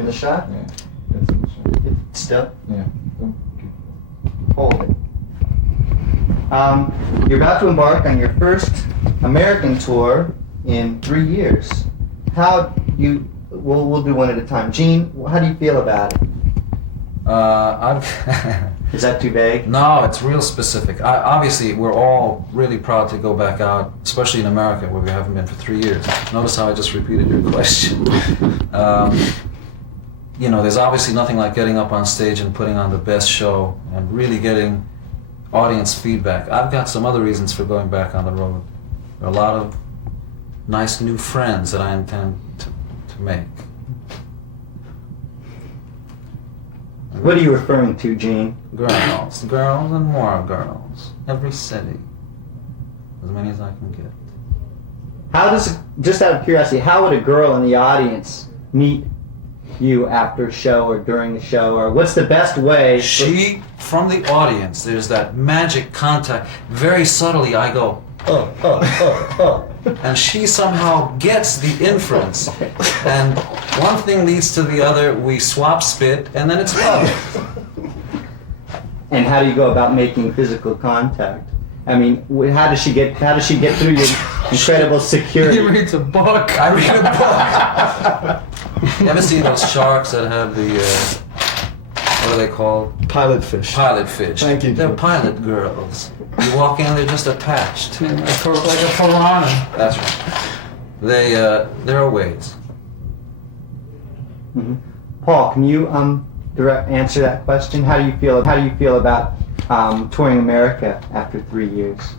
me the shot? Yeah. That's the shot. Still? Yeah. Hold it. You're about to embark on your first American tour in 3 years. We'll do one at a time. Gene, how do you feel about it? Is that too vague? No, it's real specific. Obviously, we're all really proud to go back out, especially in America, where we haven't been for 3 years. Notice how I just repeated your question. You know, there's obviously nothing like getting up on stage and putting on the best show and really getting audience feedback. I've got some other reasons for going back on the road. There are a lot of nice new friends that I intend to make. What are you referring to, Gene? Girls and more girls. Every city. As many as I can get. How does, just out of curiosity, how would a girl in the audience meet you after a show or during the show, or what's the best way? From the audience, there's that magic contact. Very subtly, I go, and she somehow gets the inference. And one thing leads to the other, we swap spit, and then it's love. And how do you go about making physical contact? I mean, how does she get through your incredible security? He reads a book. I read a book. You ever see those sharks that have the, what are they called? Pilot fish. Pilot fish. Thank you, They're Jim. pilot girls. You walk in, they're just attached. Like a piranha. That's right. There are ways. Mm-hmm. Paul, can you answer that question? How do you feel about touring America after 3 years?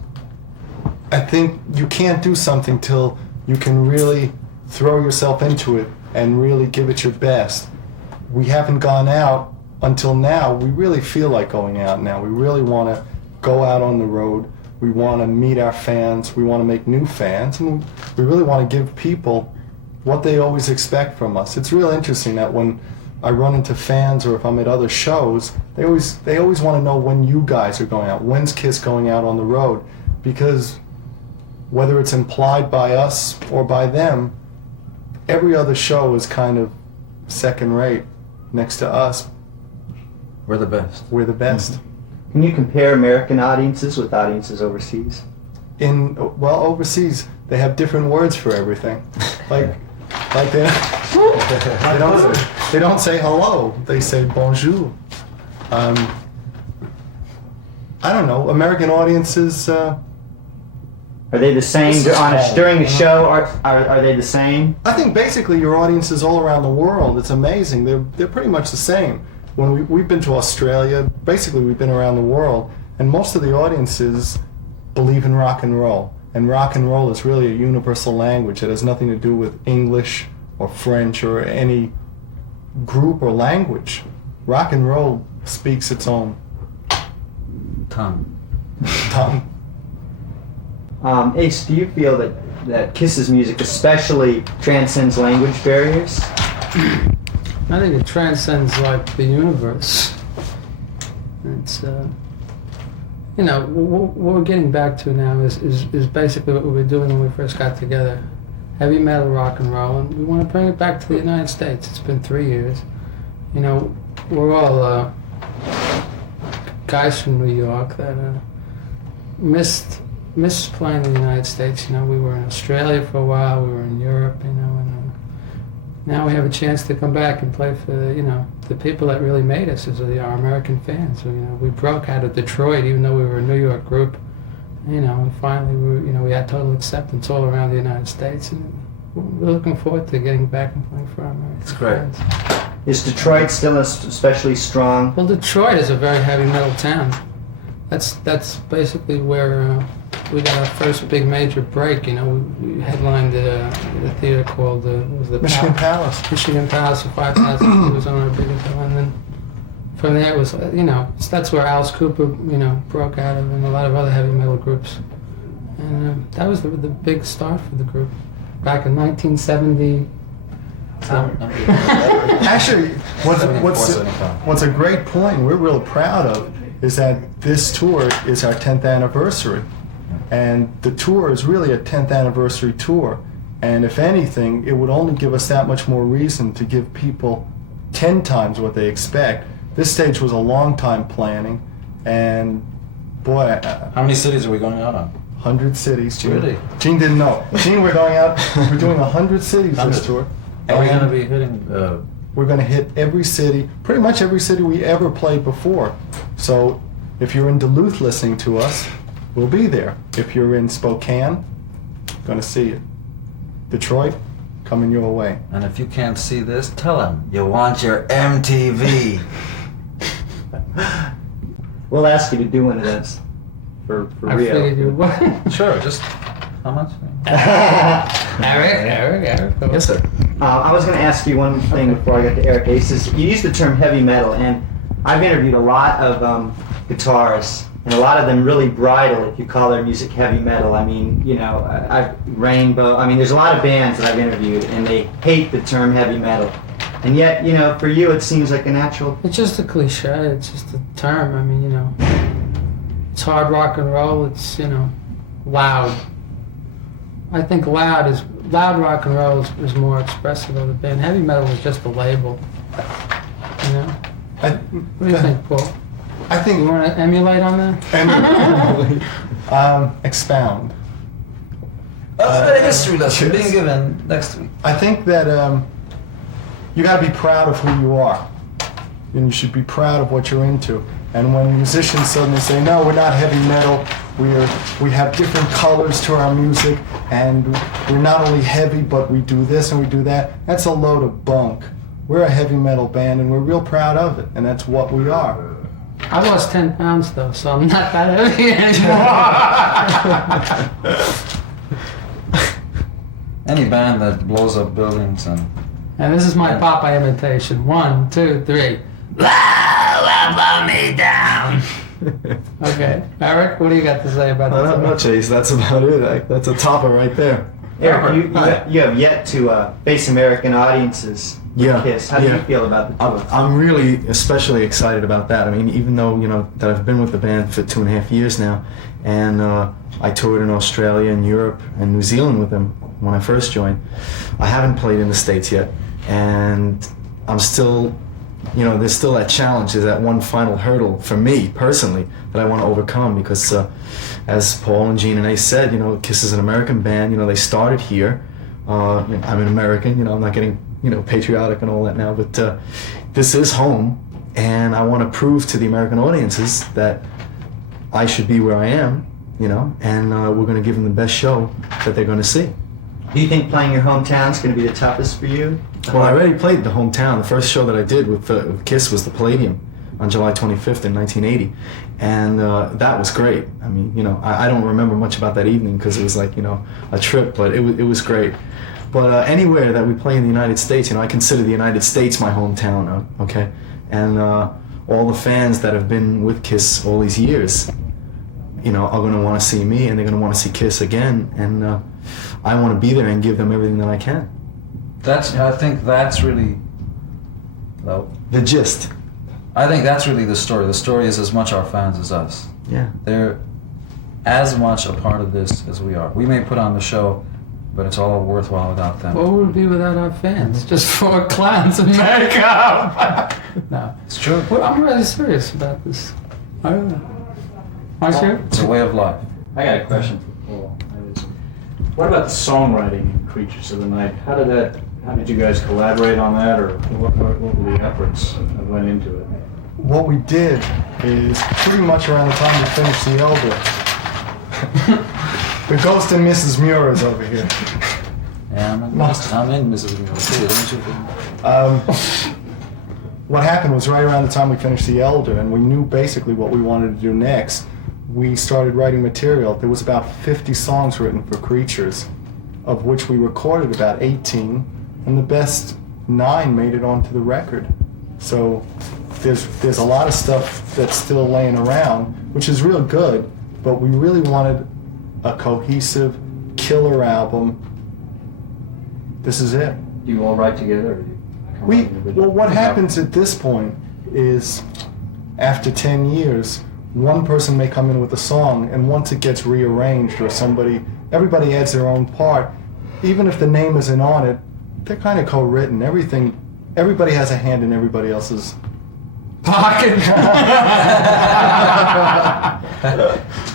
I think you can't do something till you can really throw yourself into it and really give it your best. We haven't gone out until now. We really feel like going out now. We really want to go out on the road. We want to meet our fans. We want to make new fans. And we really want to give people what they always expect from us. It's real interesting that when I run into fans or if I'm at other shows, they always want to know when you guys are going out. When's KISS going out on the road? Because whether it's implied by us or by them, every other show is kind of second rate next to us. We're the best. We're the best. Mm-hmm. Can you compare American audiences with audiences overseas? Overseas, they have different words for everything. Like they don't say hello. They say bonjour. I don't know. American audiences. Are they the same during the show? Are they the same? I think basically your audiences all around the world. It's amazing. They're pretty much the same. When we've been to Australia, basically we've been around the world, and most of the audiences believe in rock and roll. And rock and roll is really a universal language. It has nothing to do with English or French or any group or language. Rock and roll speaks its own Tongue. Ace, do you feel that KISS's music especially transcends language barriers? I think it transcends like the universe. It's what we're getting back to now is basically what we were doing when we first got together. Heavy metal, rock and roll, and we want to bring it back to the United States. It's been 3 years. You know, we're all guys from New York that missed playing in the United States. You know, we were in Australia for a while, we were in Europe, you know, and now we have a chance to come back and play for the people that really made us, as our American fans. So, we broke out of Detroit, even though we were a New York group. And finally we had total acceptance all around the United States, and we're looking forward to getting back and playing for our American It's great. fans. Is Detroit still especially strong? Well, Detroit is a very heavy metal town. That's basically where we got our first big major break. We headlined the theater called Michigan Palace. Michigan Palace for 5,000. It was on our biggest bill, and then from there it was that's where Alice Cooper broke out of, and a lot of other heavy metal groups, and that was the big start for the group back in 1970. Actually, what's a great point we're real proud of is that this tour is our 10th anniversary. And the tour is really a 10th anniversary tour. And if anything, it would only give us that much more reason to give people 10 times what they expect. This stage was a long time planning, and boy, How many cities are we going out on? 100 cities. Gene. Really? Gene didn't know. Gene, we're going out. We're doing 100 cities this tour. Are we going to be hitting? We're going to hit every city, pretty much every city we ever played before. So if you're in Duluth listening to us, we'll be there. If you're in Spokane, going to see you. Detroit, coming your way. And if you can't see this, tell them you want your MTV. We'll ask you to do one of those for I real. figured you would. Sure, just how much? Eric. Yes, sir. I was going to ask you one thing before I got to Eric. You used the term heavy metal, and I've interviewed a lot of guitarists, and a lot of them really bridle if you call their music heavy metal. I mean, Rainbow. I mean, there's a lot of bands that I've interviewed, and they hate the term heavy metal. And yet, for you, it seems like a natural. It's just a cliche. It's just a term. I mean, it's hard rock and roll. It's loud. I think loud rock and roll is more expressive of the band. Heavy metal is just a label. What do you think, Paul? I think You want to emulate on that? expound. A history lesson being given next week. I think that you got to be proud of who you are, and you should be proud of what you're into. And when musicians suddenly say, "No, we're not heavy metal. We have different colors to our music, and we're not only heavy, but we do this and we do that," that's a load of bunk. We're a heavy metal band, and we're real proud of it, and that's what we are. I lost 10 pounds though, so I'm not that heavy anymore. Any band that blows up buildings and And this is my Popeye imitation. 1, 2, 3. Blow me down. Okay, Eric, what do you got to say about Not that? much, Ace. That's about it. That's a topper right there. Eric, you have yet to face American audiences with Yeah, Kiss. How do yeah. you feel about the tour? I'm really especially excited about that. I mean, even though that I've been with the band for 2.5 years now, and I toured in Australia and Europe and New Zealand with them when I first joined. I haven't played in the States yet, and I'm still, there's still that challenge. There's that one final hurdle for me personally that I want to overcome because, as Paul and Gene and Ace said, Kiss is an American band. They started here. I'm an American. I'm not getting patriotic and all that now, but this is home, and I want to prove to the American audiences that I should be where I am, and we're going to give them the best show that they're going to see. Do you think playing your hometown is going to be the toughest for you? Well, I already played the hometown. The first show that I did with Kiss was the Palladium on July 25th in 1980, and that was great. I mean, I don't remember much about that evening because it was like, a trip, but it was great. But anywhere that we play in the United States, I consider the United States my hometown, okay? And all the fans that have been with Kiss all these years, are going to want to see me, and they're going to want to see Kiss again, and I want to be there and give them everything that I can. I think that's really, The gist. I think that's really the story. The story is as much our fans as us. Yeah. They're as much a part of this as we are. We may put on the show, but it's all worthwhile without them. What would it be without our fans? Just 4 clowns in makeup. No. It's true. Well, I'm really serious about this. I don't know. Aren't you? It's a way of life. I got a question for Paul. What about the songwriting in Creatures of the Night? How did you guys collaborate on that, or what were the efforts that went into it? What we did is pretty much around the time we finished The Elder. The Ghost and Mrs. Muir is over here. Yeah, I'm in Mrs. Muir too, don't you? What happened was right around the time we finished The Elder, and we knew basically what we wanted to do next. We started writing material. There was about 50 songs written for Creatures, of which we recorded about 18, and the best 9 made it onto the record. So there's a lot of stuff that's still laying around, which is real good, but we really wanted a cohesive, killer album. This is it. Do you all write together? Or do you come up with individual- What happens at this point is, after 10 years, one person may come in with a song, and once it gets rearranged or everybody adds their own part, even if the name isn't on it, they're kind of co-written. Everything everybody has a hand in everybody else's Pocket.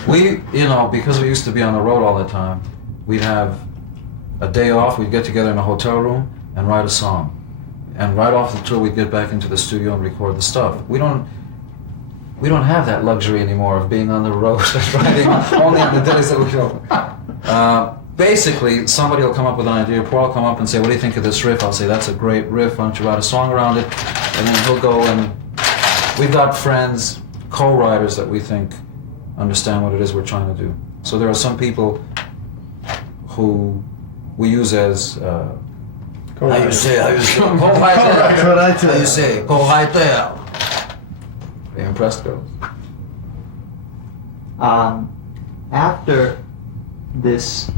We, because we used to be on the road all the time, we'd have a day off, we'd get together in a hotel room and write a song. And right off the tour, we'd get back into the studio and record the stuff. We don't have that luxury anymore of being on the road and writing only on the days that we go. Basically, somebody will come up with an idea, Paul will come up and say, what do you think of this riff? I'll say, that's a great riff, why don't you write a song around it? And then he'll go and we've got friends, co-writers that we think understand what it is we're trying to do. So there are some people who we use as how you say co-writer. How you say co-writer. They impressed girls. After this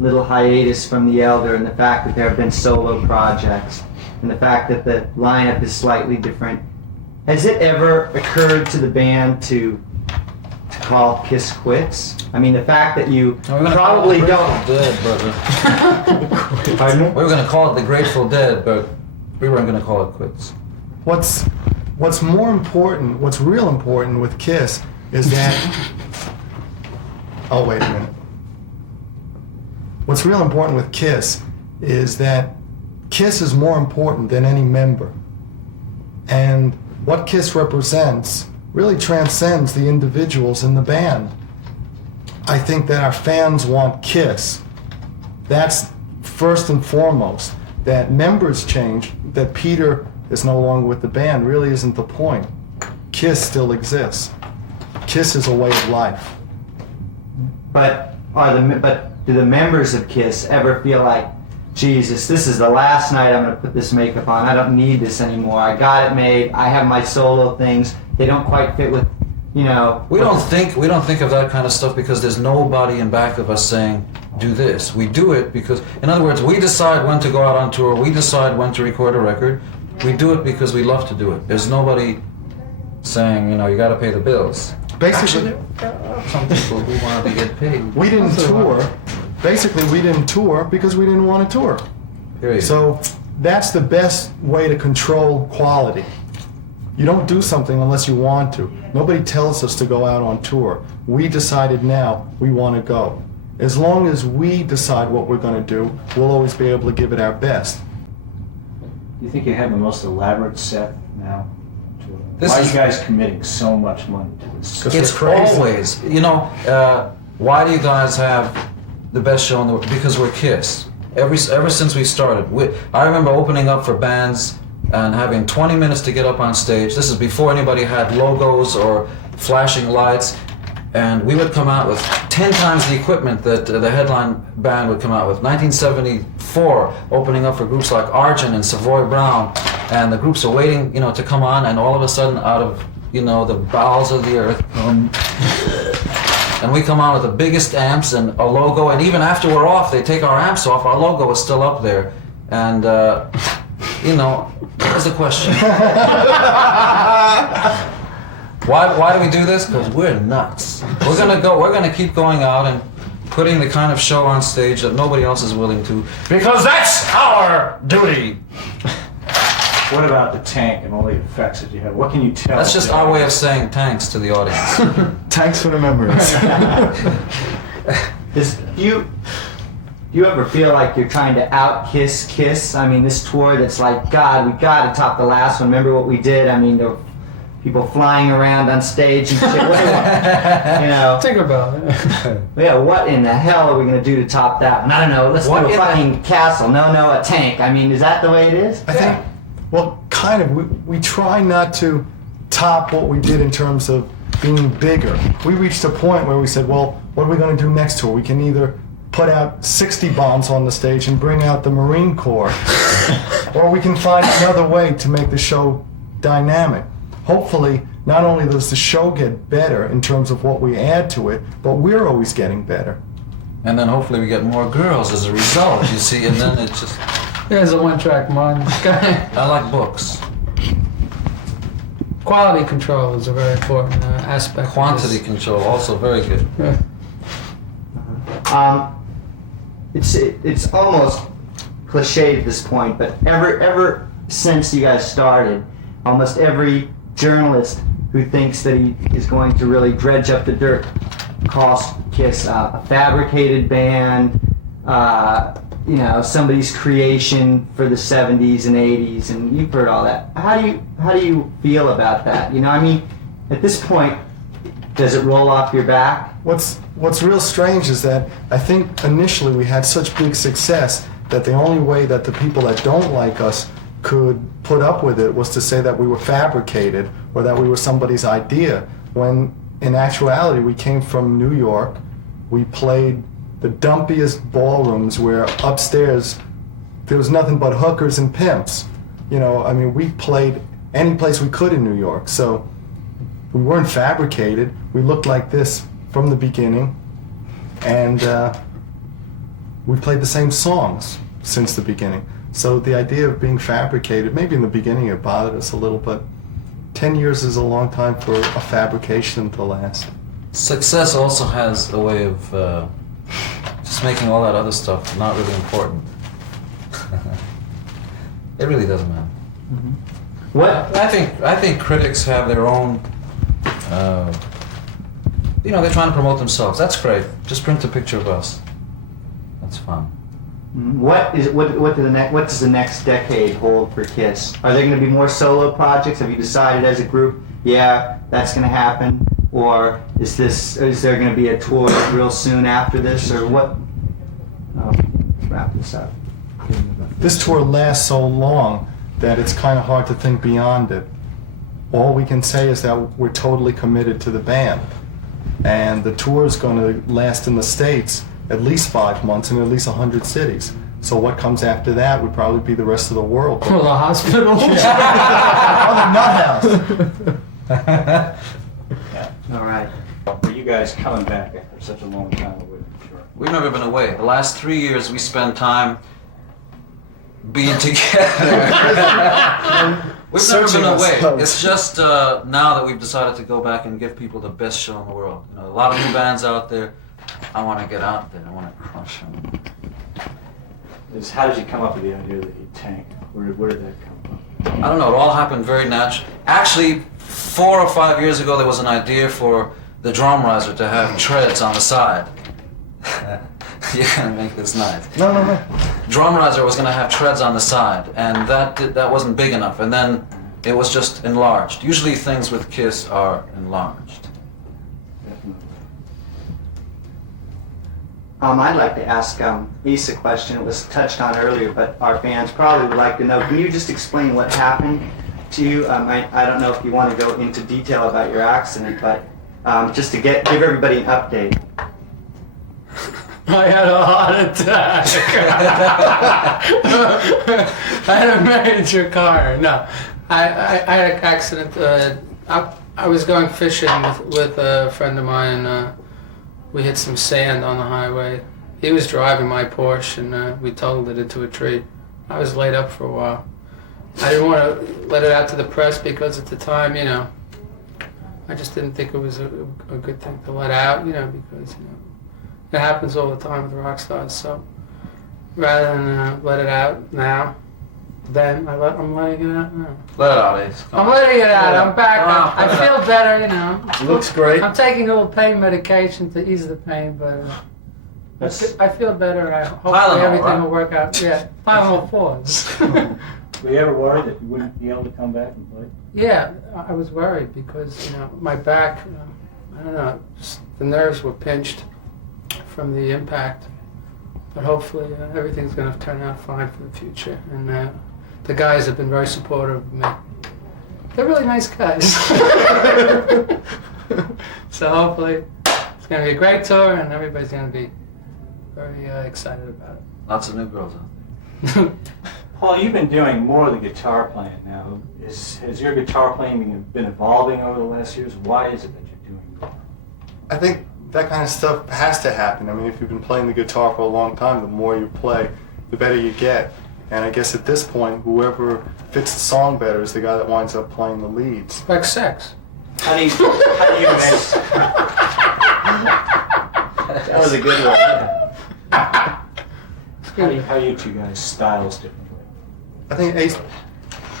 little hiatus from the Elder and the fact that there have been solo projects and the fact that the lineup is slightly different, has it ever occurred to the band to call Kiss quits? I mean, the fact that you probably don't. Dead, brother. Pardon me? We were going to call it the Grateful Dead, but we weren't going to call it quits. What's more important, what's real important with Kiss is that oh, wait a minute. What's real important with Kiss is that Kiss is more important than any member. And what Kiss represents really transcends the individuals in the band. I think that our fans want Kiss. That's first and foremost. That members change, that Peter is no longer with the band really isn't the point. Kiss still exists. Kiss is a way of life. But do the members of Kiss ever feel like, Jesus, this is the last night I'm going to put this makeup on. I don't need this anymore. I got it made. I have my solo things. They don't quite fit with, We don't think of that kind of stuff because there's nobody in back of us saying, do this. We do it because, in other words, we decide when to go out on tour. We decide when to record a record. We do it because we love to do it. There's nobody saying, you got to pay the bills. Basically, Some people who want to get paid. we didn't tour. Basically, we didn't tour because we didn't want to tour. Period. So that's the best way to control quality. You don't do something unless you want to. Nobody tells us to go out on tour. We decided now we want to go. As long as we decide what we're going to do, we'll always be able to give it our best. Do you think you have the most elaborate set now? This Why are is- you guys committing so much money to this? It's It's crazy. always, why do you guys have the best show in the world? Because we're Kiss. Ever since we started. I remember opening up for bands and having 20 minutes to get up on stage. This is before anybody had logos or flashing lights. And we would come out with 10 times the equipment that the headline band would come out with. 1974, opening up for groups like Argent and Savoy Brown. And the groups are waiting, to come on, and all of a sudden, out of, the bowels of the earth, and we come on with the biggest amps and a logo, and even after we're off, they take our amps off, our logo is still up there. And, here's the question. Why do we do this? Because we're nuts. We're gonna keep going out and putting the kind of show on stage that nobody else is willing to, because that's our duty. What about the tank and all the effects that you have? What can you tell? That's just our way of saying thanks to the audience. Thanks for the members. do you ever feel like you're trying to out-Kiss Kiss? I mean, this tour that's like, God, we got to top the last one. Remember what we did? I mean, there were people flying around on stage and shit. Think about it. Yeah, what in the hell are we going to do to top that one? I don't know. Let's What do a in the- fucking castle. No, a tank. I mean, is that the way it is? I think, well, kind of. We try not to top what we did in terms of being bigger. We reached a point where we said, well, what are we going to do next tour? We can either put out 60 bombs on the stage and bring out the Marine Corps, or we can find another way to make the show dynamic. Hopefully, not only does the show get better in terms of what we add to it, but we're always getting better. And then hopefully we get more girls as a result, you see, and then it's just, There's a one-track mind. I like books. Quality control is a very important aspect. of Quantity this. control, also very good. Yeah. It's almost cliche at this point, but ever since you guys started, almost every journalist who thinks that he is going to really dredge up the dirt calls Kiss a fabricated band, somebody's creation for the 70s and 80s, and you've heard all that. How do you feel about that? At this point, does it roll off your back? What's real strange is that I think initially we had such big success that the only way that the people that don't like us could put up with it was to say that we were fabricated or that we were somebody's idea, when in actuality we came from New York. We played the dumpiest ballrooms where upstairs there was nothing but hookers and pimps. We played any place we could in New York, so we weren't fabricated. We looked like this from the beginning, and we played the same songs since the beginning. So the idea of being fabricated, maybe in the beginning it bothered us a little, but 10 years is a long time for a fabrication to last. Success also has a way of just making all that other stuff not really important. It really doesn't matter. Mm-hmm. What? I think critics have their own. They're trying to promote themselves. That's great. Just print a picture of us. That's fun. What does the next decade hold for Kiss? Are there going to be more solo projects? Have you decided as a group, yeah, that's going to happen? Or is there going to be a tour real soon after this, or what? Let's wrap this up. This tour lasts so long that it's kind of hard to think beyond it. All we can say is that we're totally committed to the band. And the tour is going to last in the States at least 5 months in at least 100 cities. So what comes after that would probably be the rest of the world. Well, the hospital. Oh, the nut house. All right. For you guys coming back after such a long time away, sure. We've never been away. The last 3 years we spent time being together. We've never been away. It's just now that we've decided to go back and give people the best show in the world. A lot of new bands out there. I want to get out there. I want to crush them. How did you come up with the idea that you tank? Where did that come from? I don't know. It all happened very natural. Actually, 4 or 5 years ago, there was an idea for the drum riser to have treads on the side. You're gonna make this nice. No. Drum riser was gonna have treads on the side, and that wasn't big enough. And then it was just enlarged. Usually, things with Kiss are enlarged. I'd like to ask Ace a question. It was touched on earlier, but our fans probably would like to know. Can you just explain what happened to you? I don't know if you want to go into detail about your accident, but just to give everybody an update. I had a heart attack. I had a major car. No, I had an accident. I was going fishing with a friend of mine. We hit some sand on the highway. He was driving my Porsche, and we totaled it into a tree. I was laid up for a while. I didn't want to let it out to the press because at the time, I just didn't think it was a good thing to let out, because it happens all the time with rock stars. So rather than let it out now, then I'm letting it out now. Let it out, Ace. I'm letting it out. I'm back. I feel better, Looks great. I'm taking a little pain medication to ease the pain, but I feel better. Hopefully Tylenol, everything right? will work out. Yeah, Tylenol 4s. Were you ever worried that you wouldn't be able to come back and play? Yeah, I was worried because my back, I don't know, the nerves were pinched from the impact. But hopefully everything's going to turn out fine for the future. And the guys have been very supportive of me. They're really nice guys. So hopefully it's going to be a great tour and everybody's going to be very excited about it. Lots of new girls out there. Paul, you've been doing more of the guitar playing now. Has your guitar playing been evolving over the last years? Why is it that you're doing more? I think that kind of stuff has to happen. I mean, if you've been playing the guitar for a long time, the more you play, the better you get. And I guess at this point, whoever fits the song better is the guy that winds up playing the leads. Like sex. How do you manage? That was a good one. How do you two guys styles differently? I think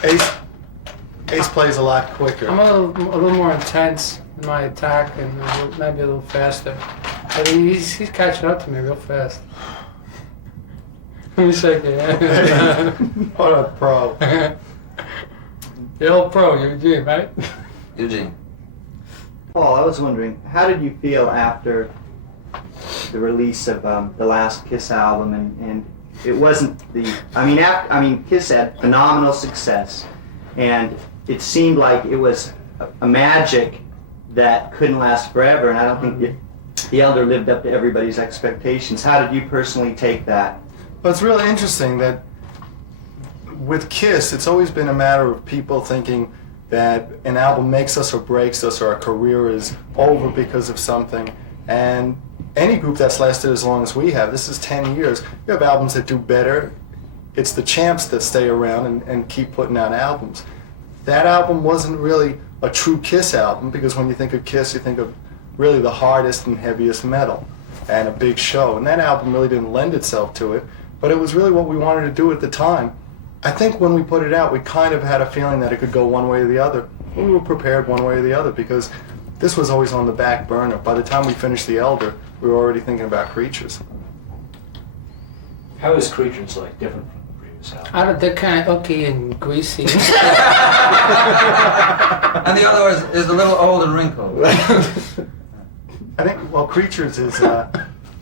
Ace plays a lot quicker. I'm a little more intense in my attack and maybe a little faster. But he's catching up to me real fast. Let me shake your hand. What a pro. The old pro, Eugene, right? Eugene. Paul, I was wondering, how did you feel after the release of the last Kiss album? And it wasn't the, I mean, Kiss had phenomenal success, and it seemed like it was a magic that couldn't last forever, and I don't think the Elder lived up to everybody's expectations. How did you personally take that? Well, it's really interesting that with Kiss, it's always been a matter of people thinking that an album makes us or breaks us, or our career is over because of something. And any group that's lasted as long as we have, this is 10 years, you have albums that do better. It's the champs that stay around and keep putting out albums. That album wasn't really a true Kiss album, because when you think of Kiss, you think of really the hardest and heaviest metal and a big show. And that album really didn't lend itself to it, but it was really what we wanted to do at the time. I think when we put it out, we kind of had a feeling that it could go one way or the other. We were prepared one way or the other, because this was always on the back burner. By the time we finished The Elder, we were already thinking about Creatures. How is Creatures like different from the previous album? They're kind of ooky and greasy. And the other is a little old and wrinkled. I think, well, Creatures is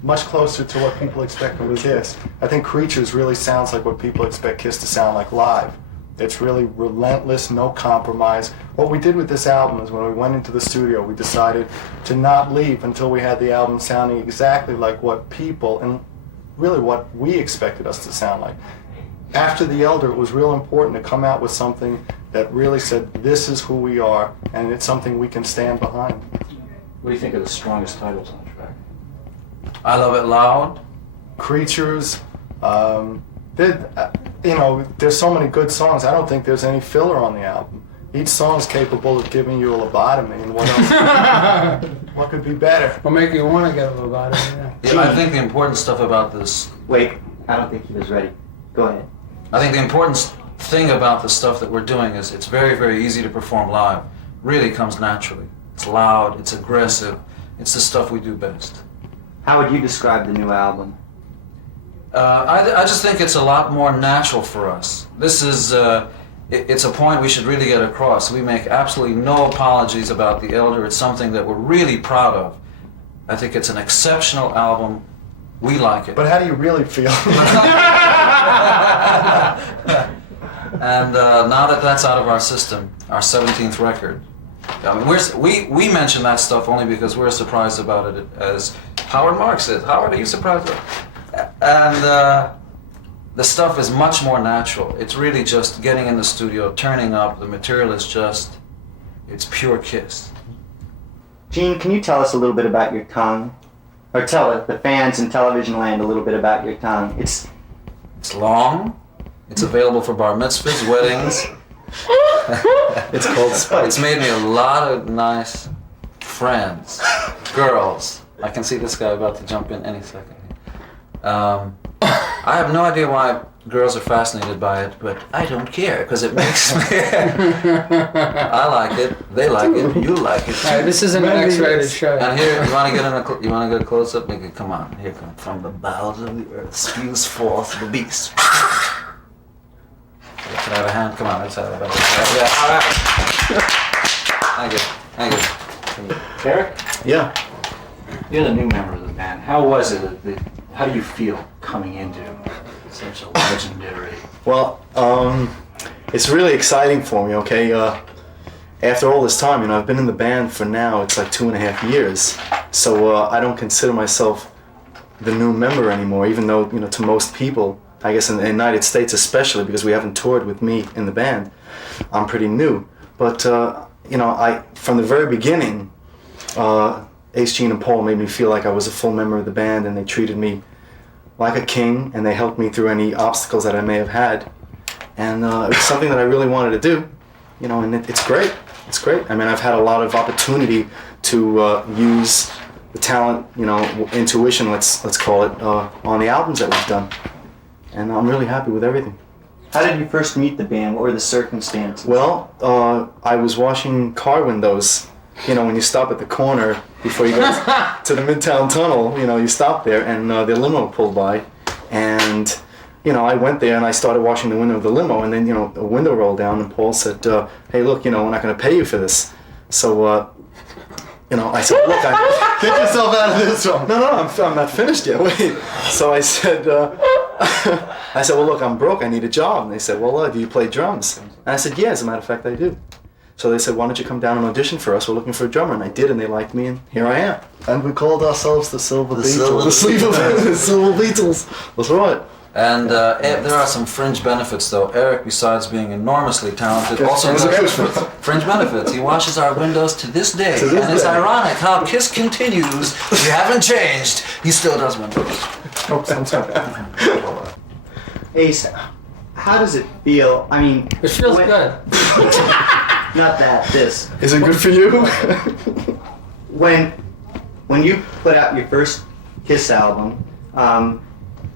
much closer to what people expect from Kiss. I think Creatures really sounds like what people expect Kiss to sound like live. It's really relentless, no compromise. What we did with this album is when we went into the studio, we decided to not leave until we had the album sounding exactly like what people, and really what we expected us to sound like. After The Elder, it was real important to come out with something that really said, this is who we are, and it's something we can stand behind. What do you think are the strongest titles on the track? I Love It Loud. Creatures, there's so many good songs. I don't think there's any filler on the album. Each song's capable of giving you a lobotomy, and what else? What could be better? Will make you want to get a lobotomy, yeah. Yeah, I think the important stuff about this, Wait, I don't think he was ready. Go ahead. I think the important thing about the stuff that we're doing is it's very, very easy to perform live. Really comes naturally. It's loud, it's aggressive, it's the stuff we do best. How would you describe the new album? I just think it's a lot more natural for us. This is, it's a point we should really get across. We make absolutely no apologies about The Elder. It's something that we're really proud of. I think it's an exceptional album. We like it. But how do you really feel? And now that that's out of our system, our 17th record, I mean, we mention that stuff only because we're surprised about it, as Howard Marks is. Howard, are you surprised? And the stuff is much more natural. It's really just getting in the studio, turning up. The material is just, it's pure Kiss. Gene, can you tell us a little bit about your tongue? Or tell the fans in television land a little bit about your tongue. It's long. It's available for bar mitzvahs, weddings. It's called Spike. It's made me a lot of nice friends, girls. I can see this guy about to jump in any second. I have no idea why girls are fascinated by it, but I don't care, because it makes me... I like it, they like it, you like it. All right, this isn't an X-rated show. And here, you want to get a close-up? Nigga, come on, here come from the bowels of the earth, spews forth the beast. Can I have a hand? Come on, let's have a hand. All right. Thank you. Derek? Yeah. You're the new member of the band. How was it? How do you feel coming into such a legendary... Well, it's really exciting for me, okay? After all this time, I've been in the band for now, it's like 2.5 years. So I don't consider myself the new member anymore, even though, to most people, I guess in the United States especially, because we haven't toured with me in the band, I'm pretty new. But, from the very beginning, Ace, Gene, and Paul made me feel like I was a full member of the band, and they treated me like a king, and they helped me through any obstacles that I may have had. And it was something that I really wanted to do, and it's great. It's great. I mean, I've had a lot of opportunity to use the talent, intuition, let's call it, on the albums that we've done. And I'm really happy with everything. How did you first meet the band? What were the circumstances? Well, I was washing car windows. You know, when you stop at the corner before you go to the Midtown Tunnel, you know, you stop there, and the limo pulled by, and you know, I went there and I started washing the window of the limo, and then, you know, a window rolled down, and Paul said, "Hey, look, you know, we're not going to pay you for this." So, you know, I said, "Look, Get yourself out of this one. no, I'm not finished yet. Wait." So I said, "Well, look, I'm broke. I need a job." And they said, "Well, do you play drums?" And I said, "Yeah, as a matter of fact, I do." So they said, "Why don't you come down and audition for us? We're looking for a drummer." And I did, and they liked me, and here I am. And we called ourselves the Silver Beatles. The Silver Beatles. That's right. And there are some fringe benefits, though. Eric, besides being enormously talented, also has fringe benefits. He washes our windows to this day. And it's ironic how Kiss continues. We haven't changed. He still does windows. Oh, I'm sorry. Ace, how does it feel? I mean, It feels when- good. Not that, this. Is it good for you? When you put out your first Kiss album,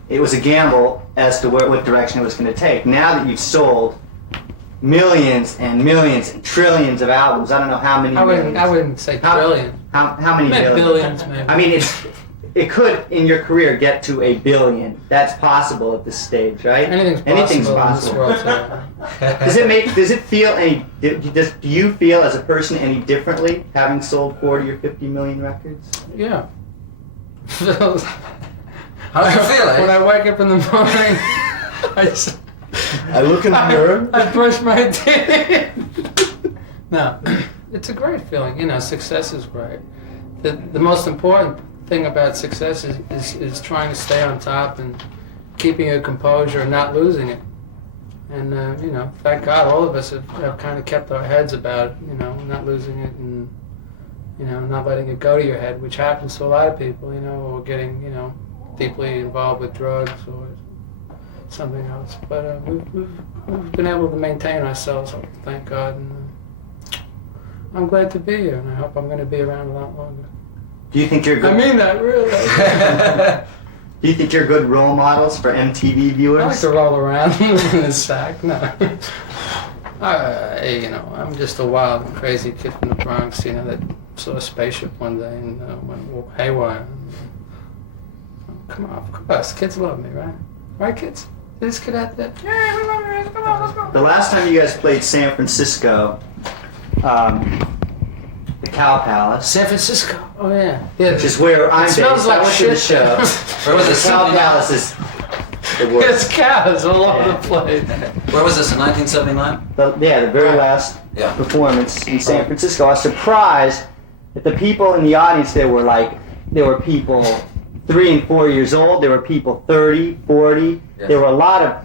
it was a gamble as to what direction it was going to take. Now that you've sold millions and millions and trillions of albums, I don't know how many I millions. wouldn't say How- trillion. How many Maybe billions? billions, maybe. I mean, it could in your career get to a billion. That's possible at this stage, right? Anything's possible in this world. So. Does it feel any? Do you feel as a person any differently having sold 40 or 50 million records? Yeah. How do you feel, When eh? I wake up in the morning, I look in the mirror. I brush my teeth. No, it's a great feeling. You know, success is great. The most important thing about success is trying to stay on top and keeping your composure and not losing it. And, you know, thank God all of us have kind of kept our heads about it, you know, not losing it and, you know, not letting it go to your head, which happens to a lot of people, you know, or getting, you know, deeply involved with drugs or something else. But we've been able to maintain ourselves, thank God. And I'm glad to be here, and I hope I'm going to be around a lot longer. Do you think you're good? I mean that, really. Do you think you're good role models for MTV viewers? I like to roll around in this sack. No. You know, I'm just a wild and crazy kid from the Bronx, you know, that saw a spaceship one day and went haywire. Come on, of course, kids love me, right? Right, kids? This kid out there? Yeah, we love you. Come on, let's go. The last time you guys played San Francisco, the Cow Palace, San Francisco. Oh, yeah. which is where I'm based. smells like I went to the shit. show. Where was The this? Cow Palace is the There's worst. cows all over the place. Where was this, in 1979? The very last Yeah. performance in San Francisco. I was surprised that the people in the audience there were people 3 and 4 years old. There were people 30, 40. Yes. There were a lot of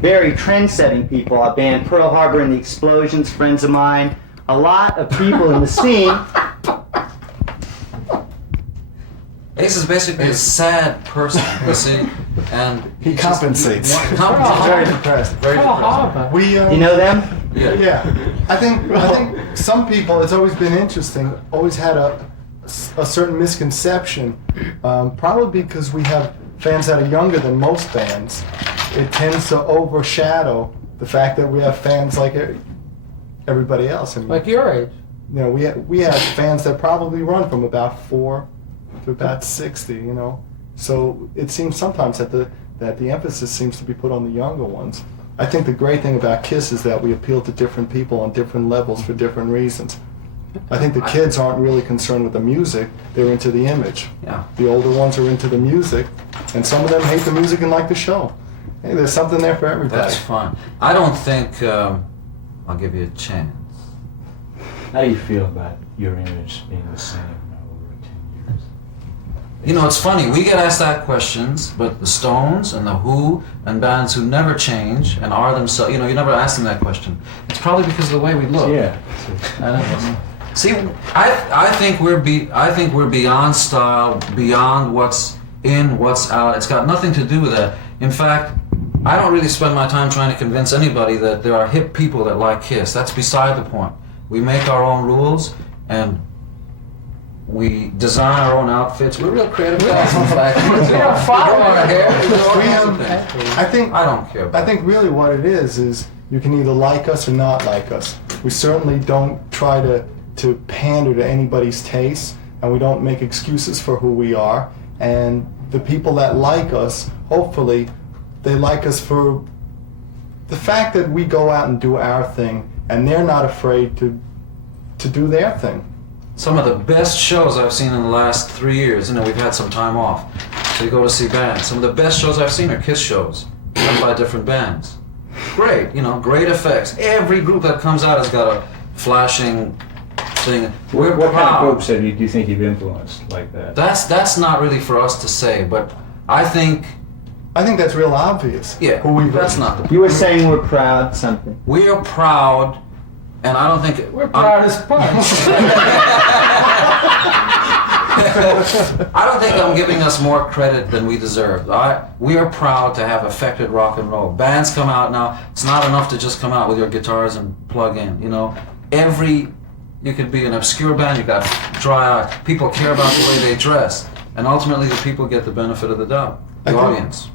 very trend-setting people. A band, Pearl Harbor and the Explosions, friends of mine. A lot of people in the scene. Ace is basically a sad person, you see, and He compensates. Very depressed. Very Oh, depressing. Harbor. We, You know them? Yeah. I think some people, it's always been interesting, always had a certain misconception, probably because we have fans that are younger than most bands. It tends to overshadow the fact that we have fans like everybody else. I mean, Like your age. you know, we have fans that probably run from about 4 to about 60. You know, so it seems sometimes that the emphasis seems to be put on the younger ones. I think the great thing about Kiss is that we appeal to different people on different levels for different reasons. I think the kids aren't really concerned with the music; they're into the image. Yeah. The older ones are into the music, and some of them hate the music and like the show. Hey, there's something there for everybody. That's fine. I don't think I'll give you a chance. How do you feel about your image being the same over 10 years? You know, it's funny, we get asked that questions, but the Stones and the Who and bands who never change and are themselves, you know, you never ask them that question. It's probably because of the way we look. Yeah. I don't know. See, I think we're beyond style, beyond what's in, what's out. It's got nothing to do with that. In fact, I don't really spend my time trying to convince anybody that there are hip people that like Kiss. That's beside the point. We make our own rules, and We design our own outfits. We're real creative guys, in fact. We don't follow our hair. I don't care. I think really what it is you can either like us or not like us. We certainly don't try to pander to anybody's taste, and we don't make excuses for who we are. And the people that like us, hopefully, they like us for the fact that we go out and do our thing, and they're not afraid to do their thing. Some of the best shows I've seen in the last 3 years, we've had some time off, so you go to see bands. Some of the best shows I've seen are KISS shows, done by different bands. Great, great effects. Every group that comes out has got a flashing thing. What kind of groups do you think you've influenced like that? That's not really for us to say, but I think that's real obvious. Yeah, who we've that's not the. You were saying we're proud something. We are proud, and I don't think We're proud as punch. I don't think I'm giving us more credit than we deserve. We are proud to have affected rock and roll. Bands come out now. It's not enough to just come out with your guitars and plug in. You could be an obscure band. You got dry eye. People care about the way they dress, and ultimately the people get the benefit of the doubt. The audience.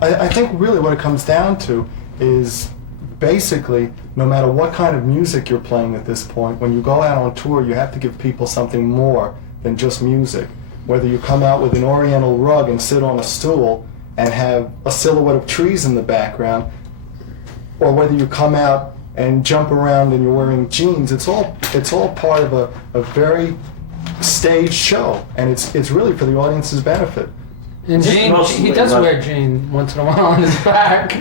I think really what it comes down to is basically, no matter what kind of music you're playing at this point, when you go out on tour, you have to give people something more than just music. Whether you come out with an oriental rug and sit on a stool and have a silhouette of trees in the background, or whether you come out and jump around and you're wearing jeans, it's all part of a very staged show, and it's really for the audience's benefit. And Gene, he does wear jeans once in a while on his back.